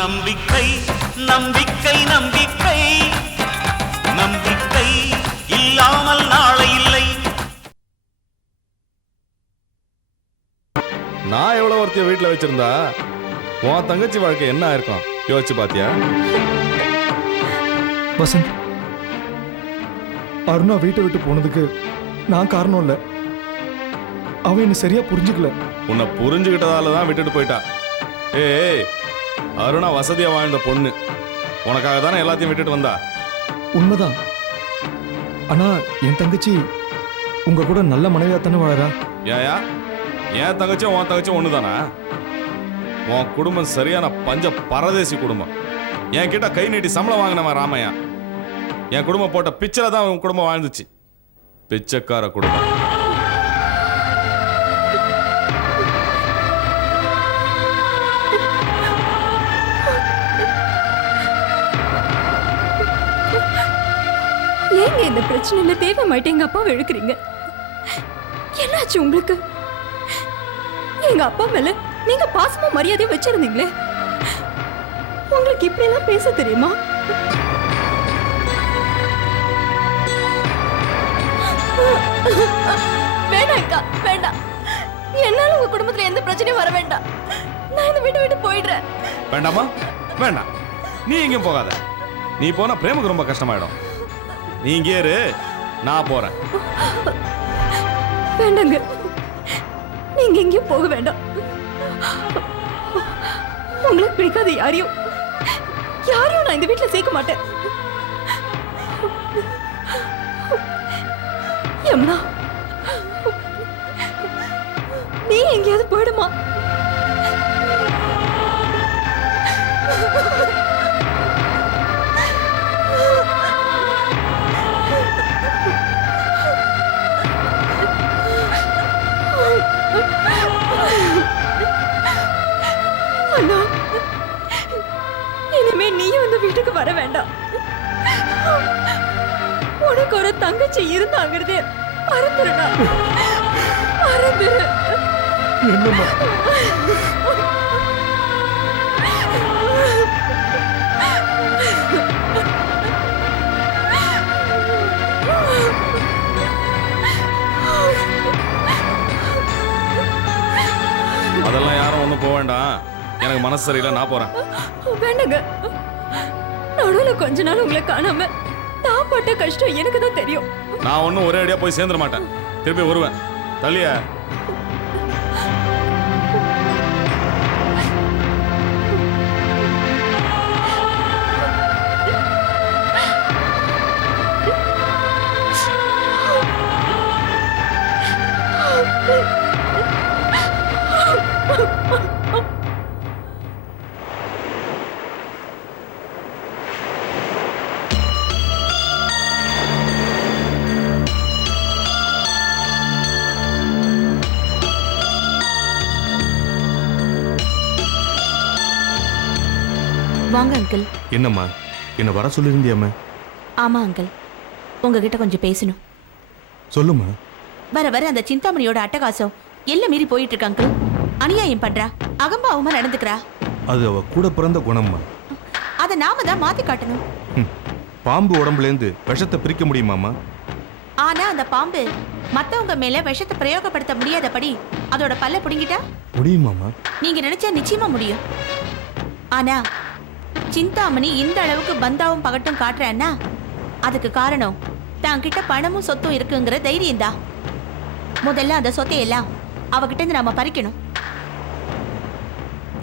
நம்பிக்கை நம்பிக்கை நம்பிக்கை நம்பிக்கை இல்லாமல் நாளை இல்லை. நான் எவ்வளவு ஒருத்தைய வீட்டுல வச்சிருந்தா உன் தங்கச்சி வாழ்க்கை என்ன ஆயிருக்கும் யோசிச்சு பாத்தியா? வசந்த், அருணா வீட்டை விட்டு போனதுக்கு நான் காரணம் இல்ல. அவன் என்ன சரியா புரிஞ்சுக்கல. உன்னை புரிஞ்சுக்கிட்டதால தான் விட்டுட்டு போயிட்டா. ஏய், அருணா வசதியா வாழ்ந்த பொண்ணு, உனக்காக தானே எல்லாத்தையும் விட்டுட்டு வந்தா. உண்மைதான். ஆனா என் தங்கச்சி உங்க கூட நல்ல மனைவியா தானே வாழறா. ஏயா, என் தங்கச்சியும் உன் தங்கச்சியும் ஒண்ணுதானா? உன் குடும்பம் சரியான பஞ்ச பரதேசி குடும்பம். என் கிட்ட கை நீட்டி சம்பளம் வாங்கினவன் ராமையா. என் குடும்பம் போட்ட பிச்சைல தான் உன் குடும்பம் வாழ்ந்துச்சு. பிச்சைக்கார குடும்பம். ஏங்க இந்த பிரச்சனையில தேவைமாயிட்டு எங்க அப்பாவை இழுக்கிறீங்க? என்னாச்சு உங்களுக்கு? எங்க அப்பா மேல நீங்க பாசமா மரியாதையை வச்சிருந்தீங்களே, உங்களுக்கு இப்படி எல்லாம் பேச தெரியுமா? வேண்டாம் அக்கா, வேண்டாம். என்னால உங்க குடும்பத்துல எந்த பிரச்சனையும் வர வேண்டாம். நான் இந்த வீட்டை விட்டு போயிடுறேன். வேண்டாமா? வேண்டாம். நீ எங்கேயும் போகாத. நீ போனா பிரேமுக்கு ரொம்ப கஷ்டமாயிடும். நீ இங்கே இரு, நான் போறேன். வேண்டாங்க, நீங்க எங்கேயும் போக வேண்டாம். உங்களுக்கு பிடிக்காத யாரையும் நான் இந்த வீட்டுல சேர்க்க மாட்டேன். யமுனா, நீ எங்கேயாவது போயிடுமா? அண்ணா, இனிமே நீயும் இந்த வீட்டுக்கு வர வேண்டாம். உனக்கு ஒரு தங்கச்சி இருந்தாங்கிறதே மறந்துடுடா, மறந்துடு. என்னம்மா? அதெல்லாம் யாரும் ஒண்ணும் போக வேண்டாம். எனக்கு மனசு சரியில்லை, நான் போறேன். வேண்டாங்க, நடுவில் கொஞ்ச நாள் உங்களை காணாம நான் பட்ட கஷ்டம் எனக்கு தான் தெரியும். நான் ஒன்னும் ஒரே அடியா போய் சேர்ந்துட மாட்டேன். திருப்பி வருவேன். தள்ளிய வாங்க அங்கிள். என்னம்மா, என்ன வர சொல்லியிருந்தியாம்மா? ஆமா அங்கிள், உங்ககிட்ட கொஞ்சம் பேசணும். சொல்லுமா. வர வர அந்த சிந்தாமணியோட அட்டகாசம் எல்லாம் மீறி போயிட்டு இருக்கு அங்கிள். அநியாயம் பண்றா, அகம்பாவமா நடந்துக்கிறா. அது அவ கூட பிறந்த குணம்மா. அதை நாம தான் மாத்தி காட்டணும். பாம்பு உடம்புல இருந்து விஷத்தை பிரிக்க முடியுமாமா? ஆனா அந்த பாம்பு மத்தவங்க மேல விஷத்தை பிரயோகப்படுத்த முடியாதபடி அதோட பல்ல புடுங்கிட்டா முடியுமாமா? நீங்க நினைச்சா நிச்சயமா முடியும். ஆனா சிந்தாமணி இந்த அளவுக்கு பந்தாவும் பகட்டும் காட்டுறேன்னா அதுக்கு காரணம் தான் கிட்ட பணமும் சொத்தும் இருக்குங்கிற தைரியம் தான். முதல்ல அந்த சொத்தையெல்லாம் அவகிட்ட இருந்து நாம பறிக்கணும்.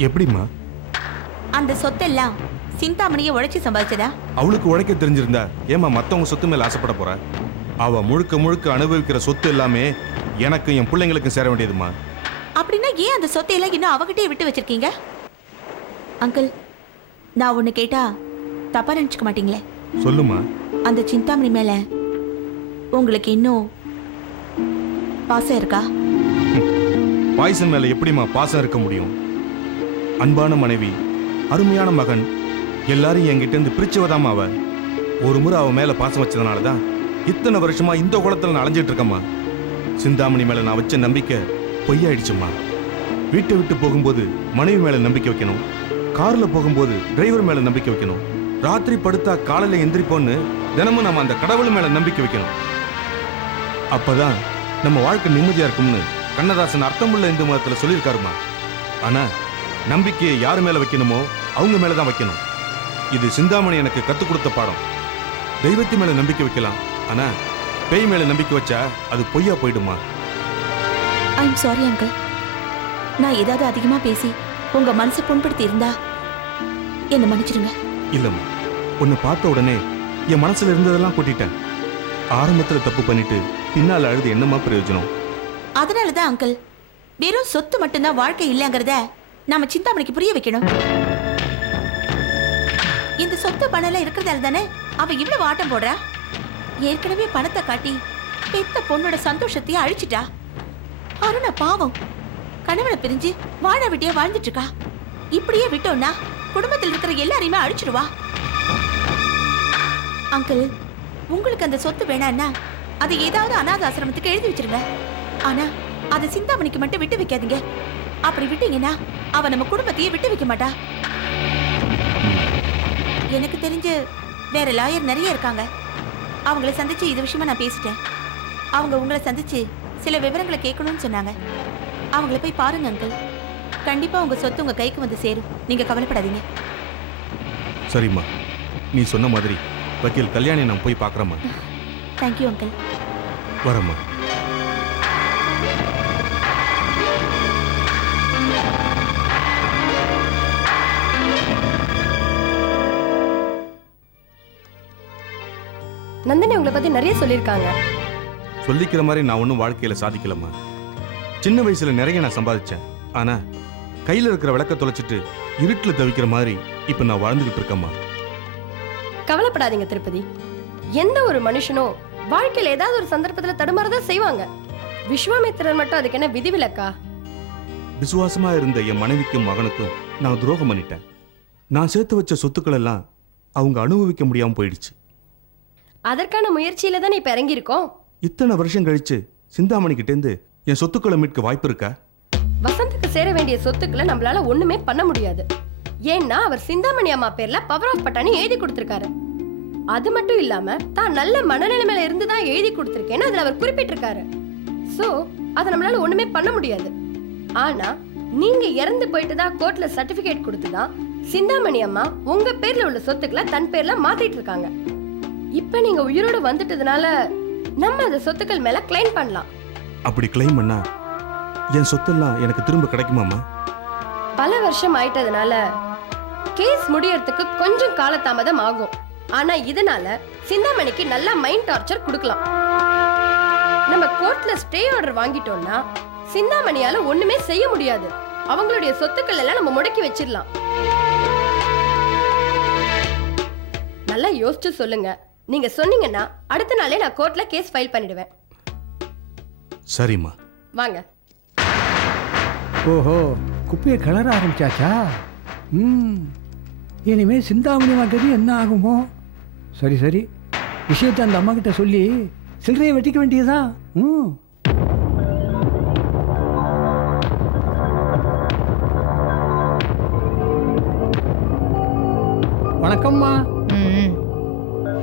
எப்படிமா? அந்த சொத்தெல்லாம் சிந்தாமணியை உழைச்சி சம்பாதிச்சதா? அவளுக்கு உழைக்க தெரிஞ்சிருந்தா ஏமா மத்தவங்க சொத்து மேல ஆசைப்பட போற? அவ முழுக்க முழுக்க அனுபவிக்கிற சொத்து எல்லாமே எனக்கும் என் பிள்ளைங்களுக்கும் சேர வேண்டியதுமா. அப்படின்னா ஏன் அந்த சொத்தையெல்லாம் இன்னும் அவகிட்டே விட்டு வச்சிருக்கீங்க? அங்கிள், நான் ஒண்ணு கேட்டா தப்பா நினைச்சுக்க மாட்டீங்களே? சொல்லுமா. அந்த சிந்தாமணி மேல உங்களுக்கு இன்னும் பாசம் இருக்கா? பாய்சன் மேல எப்படிமா பாசம் இருக்க முடியும்? அன்பான மனைவி, அருமையான மகன், எல்லாரும் என்கிட்ட இருந்து பிரிச்சவதாமா அவ. ஒரு முறை அவ மேல பாசம் வச்சதுனாலதான் இத்தனை வருஷமா இந்த குளத்துல நான் அலைஞ்சிட்டு இருக்கம்மா. சிந்தாமணி மேல நான் வச்ச நம்பிக்கை பொய்யாயிடுச்சும்மா. வீட்டை விட்டு போகும்போது மனைவி மேல நம்பிக்கை வைக்கணும், கார்ல போகும்போது டிரைவர் மேல நம்பிக்கை வைக்கணும், ராத்திரி படுத்தா காலையில எந்திரிப்போன்னு தினமும் நம்ம அந்த கடவுள் மேல நம்பிக்கை வைக்கணும். அப்பதான் நம்ம வாழ்க்கை நிம்மதியா இருக்கும்னு கண்ணதாசன் அர்த்தமுள்ள இந்து மதத்துல சொல்லியிருக்காருமா. ஆனா நம்பிக்கையை யாரு மேல வைக்கணுமோ அவங்க மேலதான் வைக்கணும். இது சிந்தாமணி எனக்கு கத்துக் கொடுத்த பாடம். தெய்வத்து மேல நம்பிக்கை வைக்கலாம், ஆனா பேய் மேல நம்பிக்கை வச்சா அது பொய்யா போயிடுமா. I'm sorry uncle. நான் ஏதாவது அதிகமா பேசி உங்க மனசை புண்படுத்தி இருந்தா என்ன மன்னிச்சிடுங்க. இல்லம்மா, உன்னை பார்த்த உடனே என் மனசுல இருந்ததெல்லாம் கொட்டிட்டேன். ஆரம்பத்துல தப்பு பண்ணிட்டு பின்னால அழுது என்னமா பிரயோஜனம். அதனாலதான் அங்கிள், வெறும் சொத்து மட்டும்தான் வாழ்க்கை இல்லைங்கிறத நாம சிந்தாமணிக்கு புரிய வைக்கணும். இந்த சொத்து பணம் இருக்கிறதால தானே அவ இவ்வளவு ஆட்டம் போடுறா. ஏற்கனவே பணத்தை காட்டி பெத்த பொண்ணோட சந்தோஷத்தையே அழிச்சிட்டா. அருணா பாவம் கணவனை பிரிஞ்சு வாழ விட்டியா வாழ்ந்துட்டு இருக்கா. இப்படியே விட்டோம்னா குடும்பத்தில் இருக்கிற எல்லாரையுமே அழிச்சிடுவா. அங்கிள், உங்களுக்கு அந்த சொத்து வேணான்னா அதை ஏதாவது அநாத ஆசிரமத்துக்கு எழுதி வச்சிருங்க. ஆனா அதை சிந்தாமணிக்கு மட்டும் விட்டு வைக்காதீங்க. அப்படி விட்டீங்கன்னா அவ நம்ம குடும்பத்தையே விட்டு வைக்க மாட்டா. எனக்கு தெரிஞ்சு வேற லாயர் நிறைய இருக்காங்க. அவங்கள சந்திச்சு இது விஷயமா நான் பேசிட்டேன். அவங்க உங்களை சந்திச்சு சில விவரங்களை கேட்கணும்னு சொன்னாங்க. அவங்கள போய் பாருங்க அங்கிள். கண்டிப்பா உங்க சொத்து உங்க கைக்கு வந்து சேரும். நீங்க கவலைப்படாதீங்க. சரிம்மா, நீ சொன்ன மாதிரி வக்கீல் கல்யாணி நான் போய் பார்க்குறேம்மா. Thank you uncle. வரம்மா. நந்தினி உங்களை பத்தி நிறைய சொல்லியிருக்காங்க. சொல்லிக்கிற மாதிரி நான் ஒன்றும் வாழ்க்கையில சாதிக்கலம்மா. சின்ன வயசுல நிறைய நான் சம்பாதிச்சேன். ஆனா கையில இருக்கிற விளக்க தொலைச்சிட்டு இருட்டில் தவிக்கிற மாதிரி இப்ப நான் வாழ்ந்துகிட்டு இருக்கேம்மா. கவலைப்படாதீங்க திருப்பதி. எந்த ஒரு மனுஷனும் வாழ்க்கையில ஏதாவது ஒரு சந்தர்ப்பத்துல தடுமாறதான் செய்வாங்க. விஸ்வாமித்திரர் மட்டும் அதுக்கு என்ன விதிவிலக்கா? விசுவாசமா இருந்த என் மனைவிக்கும் மகனுக்கும் நான் துரோகம் பண்ணிட்டேன். நான் சேர்த்து வச்ச சொத்துக்கள் எல்லாம் அவங்க அனுபவிக்க முடியாம போயிடுச்சு. அதற்கான முயற்சியில தான் இப்ப இறங்கி இருக்கோம். இத்தனை வருஷம் கழிச்சு சிந்தாமணி கிட்ட இருந்து என் சொத்துக்களை மீட்க வாய்ப்பு இருக்கா? வசந்துக்கு சேர வேண்டிய சொத்துக்களை நம்மளால ஒண்ணுமே பண்ண முடியாது. ஏன்னா அவர் சிந்தாமணி அம்மா பேர்ல பவர் ஆஃப் பட்டாணி எழுதி கொடுத்திருக்காரு. அது மட்டும் இல்லாம தான் நல்ல மனநிலைமையில இருந்து தான் எழுதி கொடுத்திருக்கேன்னு அதுல அவர் குறிப்பிட்டிருக்காரு. சோ அதை நம்மளால ஒண்ணுமே பண்ண முடியாது. ஆனா நீங்க இறந்து போயிட்டு தான் கோர்ட்ல சர்டிபிகேட் கொடுத்துதான் சிந்தாமணி அம்மா உங்க பேர்ல உள்ள சொத்துக்களை தன் பேர்ல மாத்திட்டு இருக்காங்க. இப்ப நீங்க உயிரோட வந்துட்டதுனால நம்ம அந்த சொத்துக்கள் மேல கிளைம் பண்ணலாம். அப்படி கிளைம் பண்ணா என் சொத்தெல்லாம் எனக்கு திரும்ப கிடைக்குமாமா? பல வருஷம் ஆயிட்டதுனால கேஸ் முடியறதுக்கு கொஞ்சம் காலதாமதம் ஆகும். ஆனா இதனால சிந்தாமணிக்கு நல்ல மைண்ட் டார்ச்சர் கொடுக்கலாம். நம்ம கோர்ட்ல ஸ்டே ஆர்டர் வாங்கிட்டோம்னா சிந்தாமணியால ஒண்ணுமே செய்ய முடியாது. அவங்களுடைய சொத்துக்கள் எல்லாம் நம்ம முடக்கி வச்சிடலாம். நல்லா யோசிச்சு சொல்லுங்க. நீங்க சொன்னீங்கன்னா அடுத்த நாளே நான் கோர்ட்ல கேஸ் ஃபைல் பண்ணிடுவேன். சரிம்மா, வாங்க. ஓஹோ, குப்பையை கிளற ஆரம்பிச்சாச்சா? இனிமே சிந்தாமணி வாங்கிறது என்ன ஆகுமோ? சரி சரி, விஷயத்தை அந்த அம்மா கிட்ட சொல்லி சில்லறையை வெட்டிக்க வேண்டியதா? வணக்கம்மா.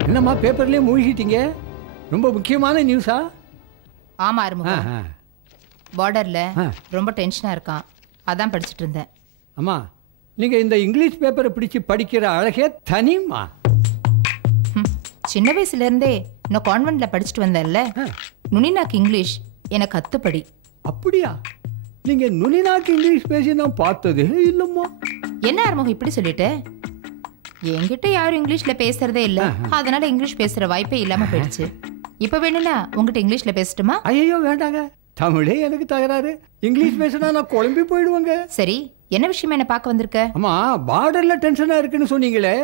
என்னம்மா பேப்பர்லயே மூழ்கிட்டீங்க? ரொம்ப முக்கியமான நியூஸா? ஆமா அருமுகம். பார்டர்ல ரொம்ப டென்ஷனா இருக்கான், அதான் படிச்சுட்டு இருந்தேன். அம்மா, நீங்க இந்த இங்கிலீஷ் பேப்பரை பிடிச்சு படிக்கிற அழகே தனிமா. சின்ன வயசுல இருந்தே நான் கான்வென்ட்ல படிச்சுட்டு வந்தேன்ல, நுனிநாக்கு இங்கிலீஷ் எனக்கு அத்துப்படி. அப்படியா? நீங்க நுனிநாக்கு இங்கிலீஷ் பேசி நான் பார்த்ததே இல்லம்மா. என்ன அருமுகம் இப்படி சொல்லிட்டு? என்கிட்ட யாரும் இங்கிலீஷ்ல பேசுறதே இல்ல, அதனால இங்கிலீஷ் பேசுற வாய்ப்பே இல்லாம போயிடுச்சு. இப்ப வேணும்னா உங்ககிட்ட இங்கிலீஷ்ல பேசட்டுமா? ஐயோ வேண்டாங்க, தமிழே எனக்கு தகராறு. இங்கிலீஷ் பேசினா நான் குழம்பி போயிடுவாங்க. சரி, என்ன விஷயம் என்ன பார்க்க வந்திருக்க? அம்மா, பார்டர்ல டென்ஷனா இருக்குன்னு சொன்னீங்களே,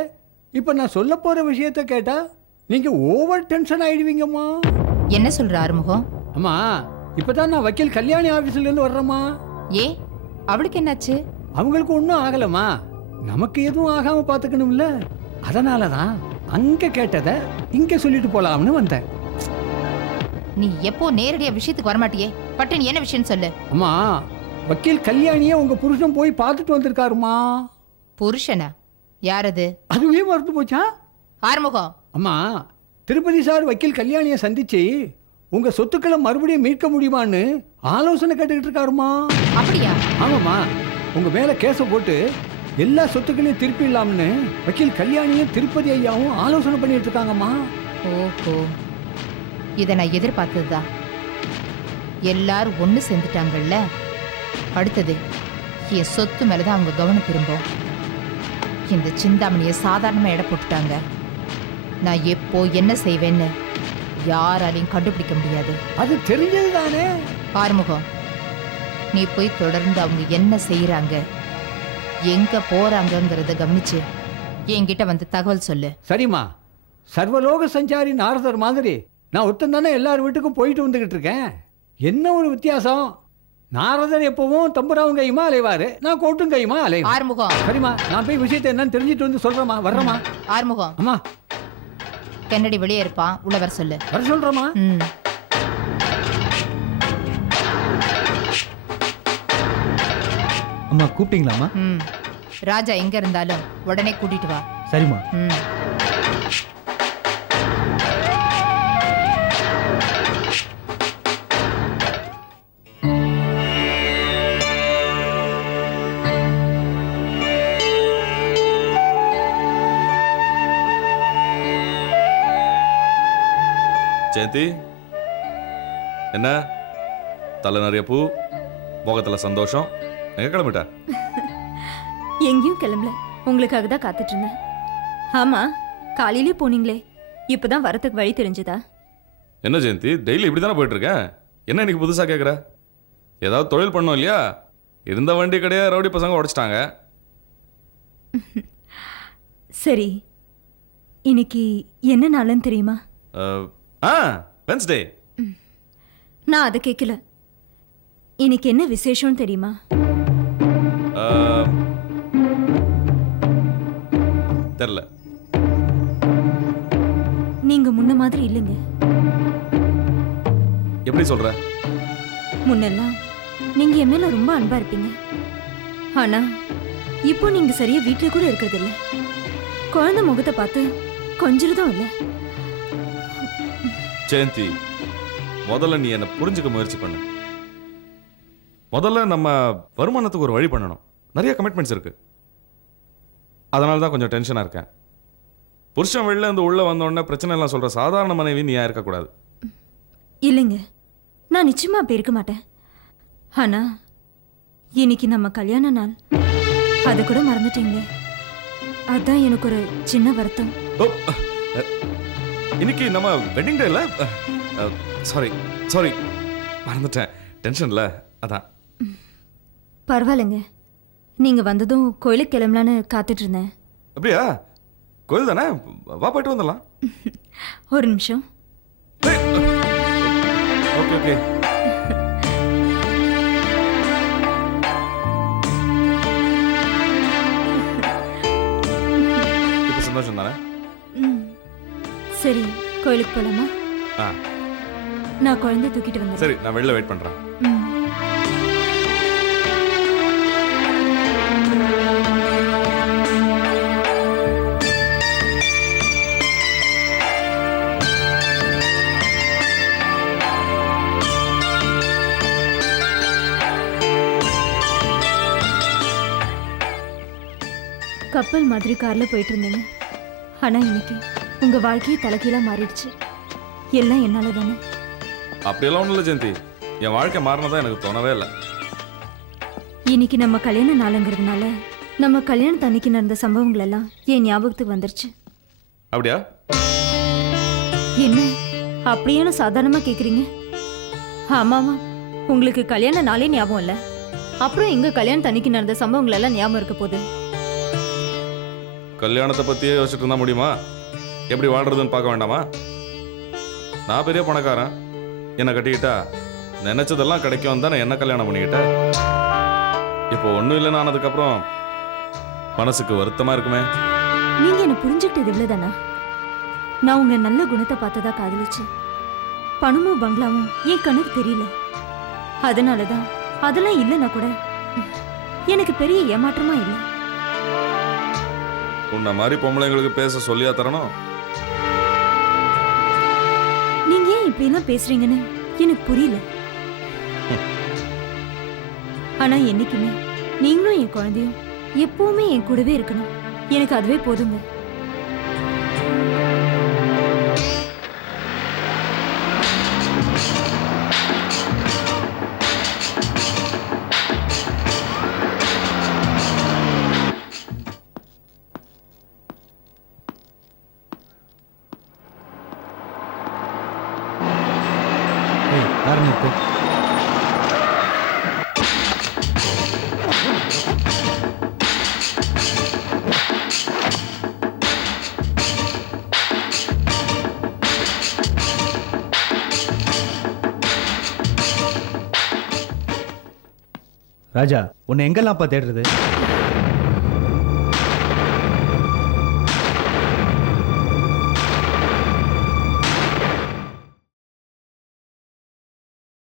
இப்ப நான் சொல்ல போற விஷயத்த கேட்டா நீங்க ஓவர் டென்ஷன் ஆயிடுவீங்கம்மா. என்ன சொல்ற ஆறுமுகம்? அம்மா, இப்பதான் நான் வக்கீல் கல்யாணி ஆபீஸ்ல இருந்து வர்றேம்மா. ஏ, அவளுக்கு என்னாச்சு? அவங்களுக்கு ஒன்றும் ஆகலம்மா, நமக்கு எதுவும் ஆகாம பாத்துக்கணும்ல. அதனாலதான் அங்க கேட்டதை இங்க சொல்லிட்டு போலாம்னு வந்தேன். நீ எப்போ நேரடியா விஷயத்துக்கு வரமாட்டியே பட்டு நீ என்ன விஷயம் சொல்லு. அம்மா வக்கீல் கல்யாணியை உங்க புருஷன் போய் பார்த்துட்டு வந்திருக்காருமா. புருஷனா? யாரது? அதுவே மறந்து போச்சா? ஆறுமுகம். அம்மா திருப்பதி சார் வக்கீல் கல்யாணியை சந்திச்சு உங்க சொத்துக்களை மறுபடியும் மீட்க முடியுமான்னு ஆலோசனை கேட்டுக்கிட்டு இருக்காருமா. அப்படியா? ஆமாம்மா, உங்க மேல கேஸை போட்டு எல்லா சொத்துக்களையும் திருப்பி இல்லாமன்னு வக்கீல் கல்யாணியும் திருப்பதி ஐயாவும் ஆலோசனை பண்ணிட்டு இருக்காங்கம்மா. ஓஹோ, இதை நான் எதிர்பார்த்ததுதான். எல்லாரும் ஒன்று சேர்ந்துட்டாங்கல்ல. அடுத்தது என் சொத்து மேலதான் அவங்க கவனம் திரும்பும். இந்த சிந்தாமணியை சாதாரணமா எடை போட்டுட்டாங்க. நான் எப்போ என்ன செய்வேன்னு யாராலையும் கண்டுபிடிக்க முடியாது. அது தெரிஞ்சது தானே. ஆறுமுகம், நீ போய் தொடர்ந்து அவங்க என்ன செய்யறாங்க, எங்க போறாங்கங்கிறத கவனிச்சு என்கிட்ட வந்து தகவல் சொல்லு. சரிம்மா, சர்வலோக சஞ்சாரி நாரதர் மாதிரி நான் ஒருத்தன் தானே எல்லார் வீட்டுக்கும் போயிட்டு வந்துகிட்டு இருக்கேன். என்ன ஒரு வித்தியாசம், நாரதர் எப்பவும் தம்புராவும் கையுமா அலைவாரு, நான் கோட்டும் கையுமா அலைவேன். ஆறுமுகம். சரிம்மா, நான் போய் விஷயத்தை என்னன்னு தெரிஞ்சிட்டு வந்து சொல்றேம்மா. வர்றேம்மா. ஆறுமுகம். அம்மா கன்னடி வெளியே இருப்பான், உள்ள வர சொல்லு. வர சொல்றேம்மா. அம்மா கூப்பிட்டீங்களாம்மா? ராஜா எங்க இருந்தாலும் உடனே கூட்டிட்டு வா. சரிம்மா. ஜெயந்தி, என்ன தலை நிறைய பூ, முகத்துல சந்தோஷம், எங்க கிளம்பிட்ட? எங்கேயும் கிளம்பல, உங்களுக்காக தான் காத்துட்டு இருந்தேன். ஆமா, காலையிலே போனீங்களே, இப்பதான் வரத்துக்கு வழி தெரிஞ்சதா? என்ன ஜெயந்தி, டெய்லி இப்படி தானே போயிட்டு இருக்கேன், என்ன இன்னைக்கு புதுசா கேட்குற? ஏதாவது தொழில் பண்ணோம் இல்லையா? இருந்த வண்டி கடையா ரவுடி பசங்க உடைச்சிட்டாங்க. சரி, இன்னைக்கு என்ன நாளுன்னு தெரியுமா? வென்ஸ்டே. நான் அதை கேட்கல, இன்னைக்கு என்ன விசேஷம் தெரியுமா? தெரியல. நீங்க முன்ன மாதிரி இல்லைங்க. எப்படி சொல்ற? முன்னெல்லாம் நீங்க என் மேல ரொம்ப அன்பா இருப்பீங்க. ஆனா இப்போ நீங்க சரியா வீட்டுல கூட இருக்கிறது இல்ல. குழந்தை முகத்தை பார்த்து கொஞ்சிருதும் இல்ல. ஜெயந்தி, முதல்ல நீ என்ன புரிஞ்சுக்க முயற்சி பண்ணு. முதல்ல நம்ம வருமானத்துக்கு ஒரு வழி பண்ணணும். நிறைய கமிட்மெண்ட்ஸ் இருக்கு, அதனால தான் கொஞ்சம் டென்ஷனா இருக்கேன். புருஷன் வெளில இருந்து உள்ள வந்தோடனே பிரச்சனை எல்லாம் சொல்ற சாதாரண மனைவி நீ இருக்கக்கூடாது. இல்லைங்க, நான் நிச்சயமா அப்படி இருக்க மாட்டேன். ஆனா இன்னைக்கு நம்ம கல்யாண நாள், அதை கூட மறந்துட்டீங்களே, அதான் எனக்கு ஒரு சின்ன வருத்தம். இன்னைக்கு நம்ம வெட்டிங் டே இல்ல? சாரி சாரி, மறந்துட்டேன், டென்ஷன்ல அதான். பரவாயில்லைங்க, நீங்க வந்ததும் கோயிலுக்கு கிளம்பலான்னு காத்துட்டு இருந்தேன். அப்படியா? கோயில் தானே, வா போயிட்டு வந்துடலாம். ஒரு நிமிஷம். Okay okay. இப்போ சந்தோஷம் தானே? சரி, கோயிலுக்கு போலாமா? நான் குழந்தைய தூக்கிட்டு வந்தேன். சரி, நான் வெளில வெயிட் பண்றேன். கப்பல் மாதிரி கார்ல போயிட்டு இருந்தீங்க. ஆனா இன்னைக்கு உங்க வாழ்க்கையை தலைகீழா மாறிடுச்சு. எல்லாம் என்னால தானே? அப்படியெல்லாம் ஒன்றும் இல்லை ஜெயந்தி, என் வாழ்க்கை மாறினதா எனக்கு தோணவே இல்லை. இன்னைக்கு நம்ம கல்யாண நாளுங்கிறதுனால நம்ம கல்யாணத்து அன்னைக்கு நடந்த சம்பவங்கள் எல்லாம் என் ஞாபகத்துக்கு வந்துருச்சு. அப்படியா? என்ன அப்படியான சாதாரணமா கேக்குறீங்க? ஆமாமா, உங்களுக்கு கல்யாண நாளே ஞாபகம் இல்ல, அப்புறம் எங்க கல்யாணத்து அன்னைக்கு நடந்த சம்பவங்கள் எல்லாம் ஞாபகம் இருக்க போகுது? கல்யாணத்தை பத்தியே யோசிச்சுட்டு இருந்தா முடியுமா? எப்படி வாழ்றதுன்னு பார்க்க வேண்டாமா? நான் பெரிய பணக்காரன், என்னை கட்டிக்கிட்டா நினைச்சதெல்லாம் கிடைக்கும் தானே என்ன கல்யாணம் பண்ணிக்கிட்டேன். இப்போ ஒன்றும் இல்லைன்னு ஆனதுக்கப்புறம் மனசுக்கு வருத்தமா இருக்குமே. நீங்க என்ன புரிஞ்சுக்கிட்டது இவ்வளவுதானா? நான் உங்க நல்ல குணத்தை பார்த்ததா காதலிச்சு பணமும் பங்களாவும் என் கண்ணுக்கு தெரியல. அதனாலதான் அதெல்லாம் இல்லைன்னா கூட எனக்கு பெரிய ஏமாற்றமா இல்லை. உன்ன மாதிரி பொம்பளைங்களுக்கு பேச சொல்லியா தரணும்? நீங்க ஏன் இப்படி எல்லாம் பேசுறீங்கன்னு எனக்கு புரியல. ஆனா என்னைக்குமே நீங்களும் என் குழந்தையும் எப்பவுமே என் கூடவே இருக்கணும். எனக்கு அதுவே போதுங்க. காரணம் இருக்கு. ராஜா, உன்னை எங்கெல்லாம் தேடுறது?